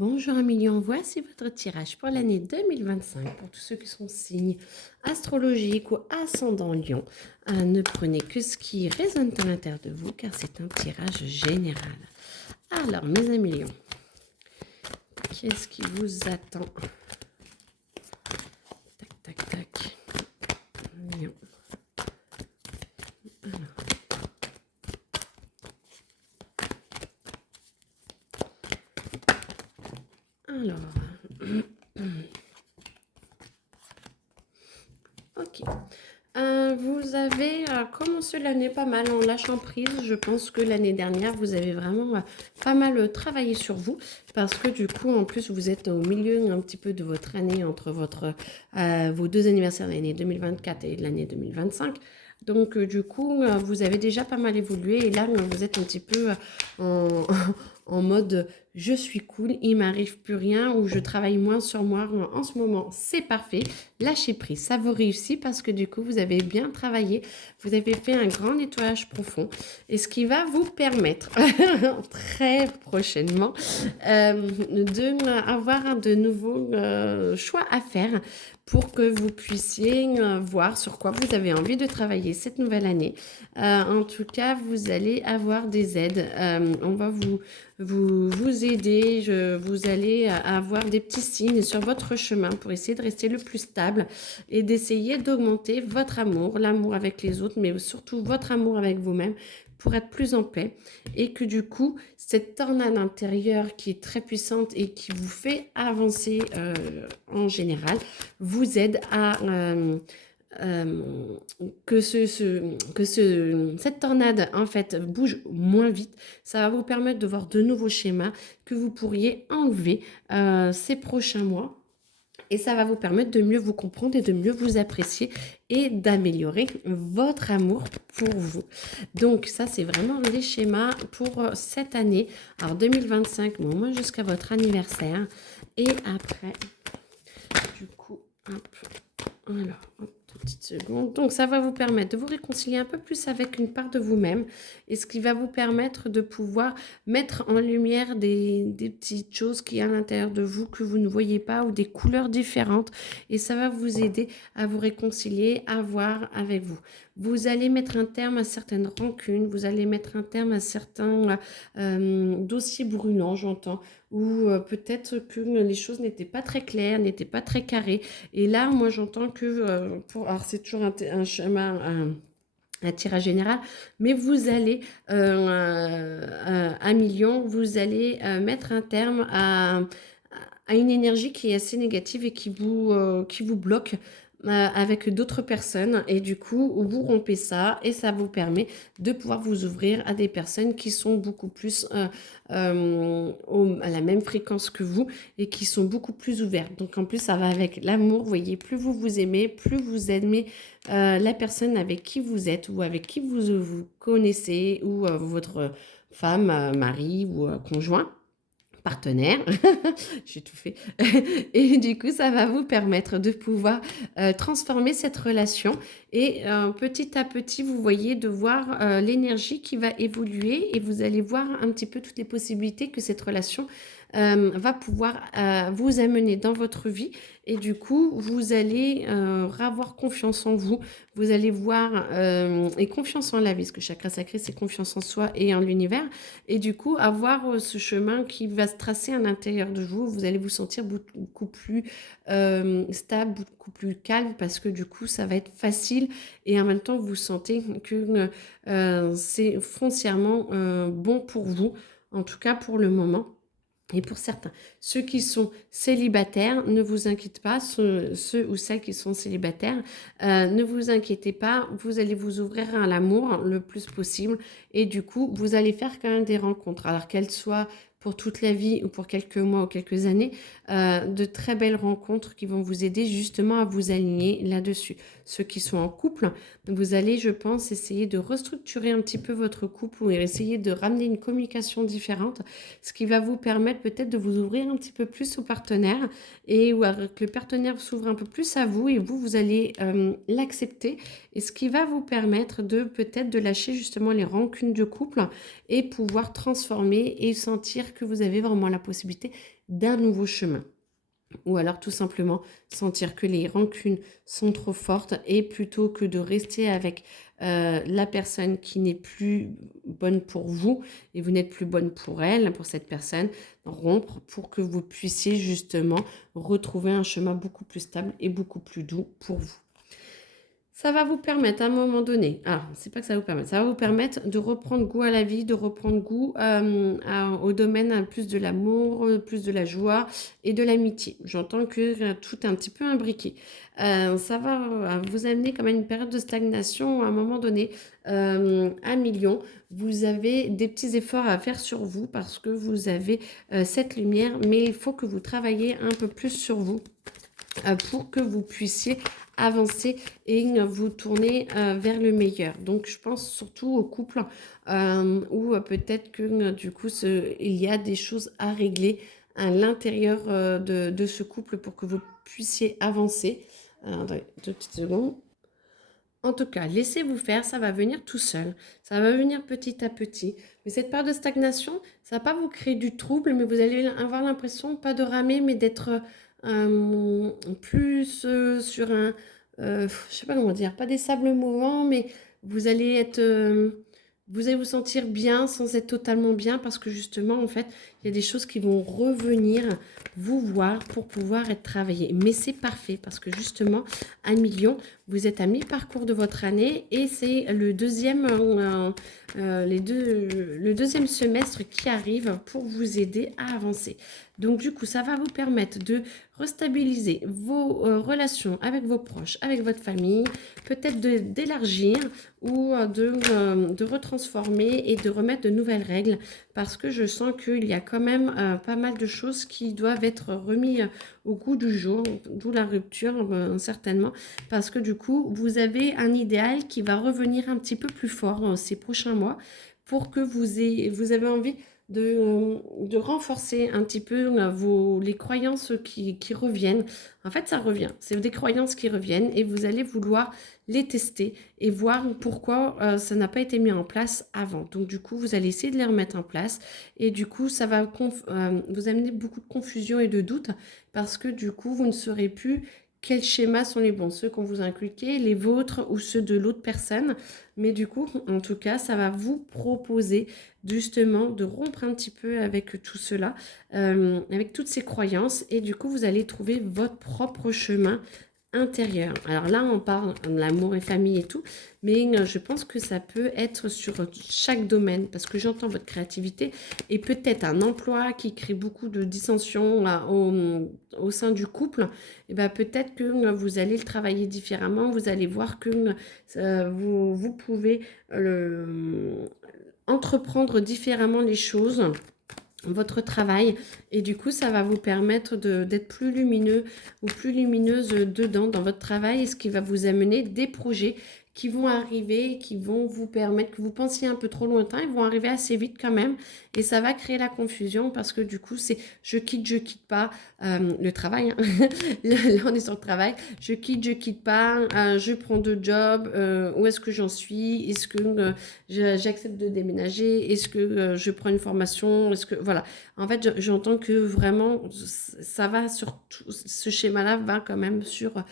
Bonjour Emilion, voici votre tirage pour l'année 2025 pour tous ceux qui sont signes astrologiques ou ascendant Lion. Ne prenez que ce qui résonne à l'intérieur de vous car c'est un tirage général. Alors mes amis Lion, qu'est-ce qui vous attend? Tac, tac, tac. Lion. Alors, ok. Vous avez commencé l'année pas mal en lâchant prise. Je pense que l'année dernière, vous avez vraiment pas mal travaillé sur vous parce que du coup, en plus, vous êtes au milieu un petit peu de votre année entre vos deux anniversaires, l'année 2024 et l'année 2025. Donc, du coup, vous avez déjà pas mal évolué et là, vous êtes un petit peu en, en mode je suis cool, il m'arrive plus rien ou je travaille moins sur moi en ce moment. C'est parfait. Lâchez prise, ça vous réussit parce que du coup, vous avez bien travaillé, vous avez fait un grand nettoyage profond et ce qui va vous permettre très prochainement d'avoir de nouveaux choix à faire pour que vous puissiez voir sur quoi vous avez envie de travailler cette nouvelle année. En tout cas, vous allez avoir des aides. On va vous aider. Vous allez avoir des petits signes sur votre chemin pour essayer de rester le plus stable et d'essayer d'augmenter votre amour, l'amour avec les autres, mais surtout votre amour avec vous-même pour être plus en paix et que du coup, cette tornade intérieure qui est très puissante et qui vous fait avancer en général, vous aide à cette tornade en fait bouge moins vite. Ça va vous permettre de voir de nouveaux schémas que vous pourriez enlever ces prochains mois. Et ça va vous permettre de mieux vous comprendre et de mieux vous apprécier et d'améliorer votre amour pour vous. Donc ça, c'est vraiment les schémas pour cette année. Alors 2025, bon, au moins jusqu'à votre anniversaire. Et après, du coup, hop, alors, hop, 2 petites secondes. Donc, ça va vous permettre de vous réconcilier un peu plus avec une part de vous-même et ce qui va vous permettre de pouvoir mettre en lumière des petites choses qui à l'intérieur de vous que vous ne voyez pas ou des couleurs différentes et ça va vous aider à vous réconcilier, à voir avec vous. Vous allez mettre un terme à certaines rancunes, vous allez mettre un terme à certains dossiers brûlants, j'entends, où peut-être que les choses n'étaient pas très claires, n'étaient pas très carrées. Et là, moi, j'entends que, alors c'est toujours un schéma, un tirage général, mais vous allez, un million, vous allez mettre un terme à une énergie qui est assez négative et qui vous bloque avec d'autres personnes. Et du coup, vous rompez ça et ça vous permet de pouvoir vous ouvrir à des personnes qui sont beaucoup plus à la même fréquence que vous et qui sont beaucoup plus ouvertes. Donc en plus, ça va avec l'amour. Vous voyez, plus vous vous aimez, plus vous aimez la personne avec qui vous êtes ou avec qui vous connaissez ou votre femme, mari ou conjoint partenaire, j'ai tout fait. Et du coup, ça va vous permettre de pouvoir transformer cette relation et petit à petit, vous voyez, de voir l'énergie qui va évoluer et vous allez voir un petit peu toutes les possibilités que cette relation va pouvoir vous amener dans votre vie et du coup, vous allez avoir confiance en vous, vous allez voir et confiance en la vie, parce que chakra sacré, c'est confiance en soi et en l'univers et du coup, avoir ce chemin qui va se tracer à l'intérieur de vous, vous allez vous sentir beaucoup plus stable, beaucoup plus calme, parce que du coup, ça va être facile et en même temps, vous sentez que c'est foncièrement bon pour vous, en tout cas pour le moment. Et pour certains, ceux qui sont célibataires, ne vous inquiétez pas, ceux ou celles qui sont célibataires, ne vous inquiétez pas, vous allez vous ouvrir à l'amour le plus possible et du coup, vous allez faire quand même des rencontres, alors qu'elles soient pour toute la vie ou pour quelques mois ou quelques années, de très belles rencontres qui vont vous aider justement à vous aligner là-dessus. Ceux qui sont en couple, vous allez, je pense, essayer de restructurer un petit peu votre couple ou essayer de ramener une communication différente, ce qui va vous permettre peut-être de vous ouvrir un petit peu plus au partenaire et où que le partenaire s'ouvre un peu plus à vous et vous allez l'accepter et ce qui va vous permettre de peut-être de lâcher justement les rancunes de couple et pouvoir transformer et sentir sentir que vous avez vraiment la possibilité d'un nouveau chemin. Ou alors tout simplement sentir que les rancunes sont trop fortes et plutôt que de rester avec la personne qui n'est plus bonne pour vous et vous n'êtes plus bonne pour elle, pour cette personne, rompre pour que vous puissiez justement retrouver un chemin beaucoup plus stable et beaucoup plus doux pour vous. Ça va vous permettre à un moment donné, alors c'est pas que ça va vous permettre de reprendre goût à la vie, de reprendre goût au domaine plus de l'amour, plus de la joie et de l'amitié. J'entends que tout est un petit peu imbriqué. Ça va vous amener quand même une période de stagnation à un moment donné. À million, vous avez des petits efforts à faire sur vous parce que vous avez cette lumière, mais il faut que vous travaillez un peu plus sur vous pour que vous puissiez avancer et vous tourner vers le meilleur. Donc je pense surtout aux couples où peut-être que du coup il y a des choses à régler à l'intérieur de ce couple pour que vous puissiez avancer. Attendez, 2 petites secondes. En tout cas, laissez-vous faire, ça va venir tout seul, ça va venir petit à petit. Mais cette période de stagnation, ça va pas vous créer du trouble, mais vous allez avoir l'impression, pas de ramer, mais d'être plus sur un, je sais pas comment dire, pas des sables mouvants, mais vous allez être, vous allez vous sentir bien sans être totalement bien parce que justement, en fait, il y a des choses qui vont revenir vous voir pour pouvoir être travaillées. Mais c'est parfait parce que justement, à million, vous êtes à mi-parcours de votre année et c'est le le deuxième semestre qui arrive pour vous aider à avancer. Donc du coup, ça va vous permettre de restabiliser vos relations avec vos proches, avec votre famille, peut-être d'élargir ou de retransformer et de remettre de nouvelles règles parce que je sens qu'il y a quand même pas mal de choses qui doivent être remises au goût du jour, d'où la rupture certainement, parce que du coup, vous avez un idéal qui va revenir un petit peu plus fort ces prochains mois pour que vous avez envie de renforcer un petit peu les croyances qui reviennent. En fait, ça revient. C'est des croyances qui reviennent et vous allez vouloir les tester et voir pourquoi ça n'a pas été mis en place avant. Donc, du coup, vous allez essayer de les remettre en place et du coup, ça va vous amener beaucoup de confusion et de doute parce que du coup, vous ne saurez plus quels schémas sont les bons, ceux qu'on vous a inculqués, les vôtres ou ceux de l'autre personne. Mais du coup, en tout cas, ça va vous proposer justement de rompre un petit peu avec tout cela, avec toutes ces croyances. Et du coup, vous allez trouver votre propre chemin intérieur. Alors là, on parle de l'amour et famille et tout, mais je pense que ça peut être sur chaque domaine parce que j'entends votre créativité et peut-être un emploi qui crée beaucoup de dissensions là, au sein du couple. Et ben peut-être que vous allez le travailler différemment. Vous allez voir que vous pouvez entreprendre différemment les choses, votre travail, et du coup ça va vous permettre d'être plus lumineux ou plus lumineuse dedans dans votre travail, et ce qui va vous amener des projets qui vont arriver, qui vont vous permettre que vous pensiez un peu trop lointain, ils vont arriver assez vite quand même, et ça va créer la confusion parce que du coup c'est je quitte pas le travail, hein. Là on est sur le travail, je quitte pas, je prends 2 jobs, où est-ce que j'en suis, est-ce que j'accepte de déménager, est-ce que je prends une formation, est-ce que voilà, en fait j'entends que vraiment ça va sur tout, ce schéma là va quand même sur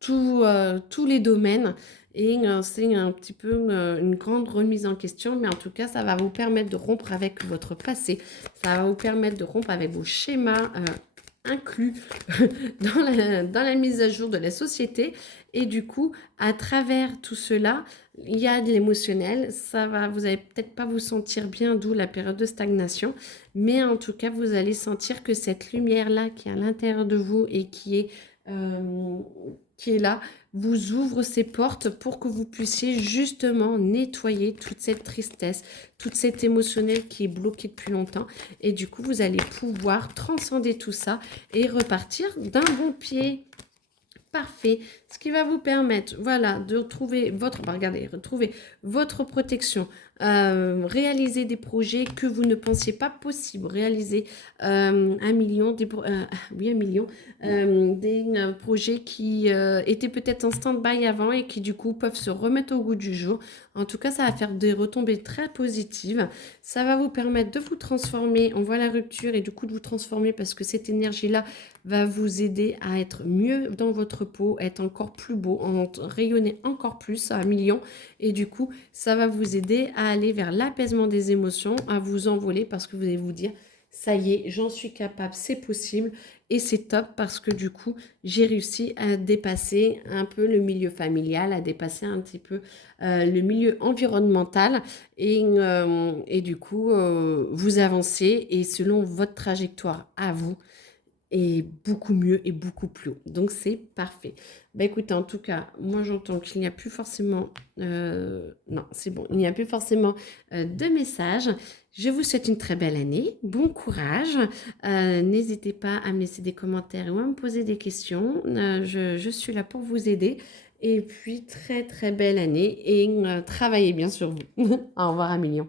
tous les domaines, et c'est un petit peu une grande remise en question, mais en tout cas ça va vous permettre de rompre avec votre passé, ça va vous permettre de rompre avec vos schémas inclus dans la mise à jour de la société, et du coup à travers tout cela il y a de l'émotionnel, vous allez peut-être pas vous sentir bien, d'où la période de stagnation, mais en tout cas vous allez sentir que cette lumière là qui est à l'intérieur de vous et qui est là, vous ouvre ses portes pour que vous puissiez justement nettoyer toute cette tristesse, toute cette émotionnelle qui est bloquée depuis longtemps. Et du coup, vous allez pouvoir transcender tout ça et repartir d'un bon pied. Parfait. Ce qui va vous permettre, voilà, de retrouver retrouver votre protection réaliser des projets que vous ne pensiez pas possible, réaliser 1 million, oui 1 million, des projets qui étaient peut-être en stand-by avant et qui du coup peuvent se remettre au goût du jour. En tout cas, ça va faire des retombées très positives. Ça va vous permettre de vous transformer. On voit la rupture et du coup de vous transformer parce que cette énergie-là va vous aider à être mieux dans votre peau, être encore plus beau, rayonner encore plus à 1 million. Et du coup, ça va vous aider à aller vers l'apaisement des émotions, à vous envoler parce que vous allez vous dire, ça y est, j'en suis capable, c'est possible. Et c'est top parce que du coup, j'ai réussi à dépasser un peu le milieu familial, à dépasser un petit peu le milieu environnemental. Et du coup, vous avancez et selon votre trajectoire à vous, est beaucoup mieux et beaucoup plus haut. Donc c'est parfait. Bah écoutez, en tout cas, moi j'entends qu'il n'y a plus forcément... non, c'est bon, il n'y a plus forcément de messages. Je vous souhaite une très belle année, bon courage. N'hésitez pas à me laisser des commentaires ou à me poser des questions. Je suis là pour vous aider. Et puis, très très belle année et travaillez bien sur vous. Au revoir, Amélion.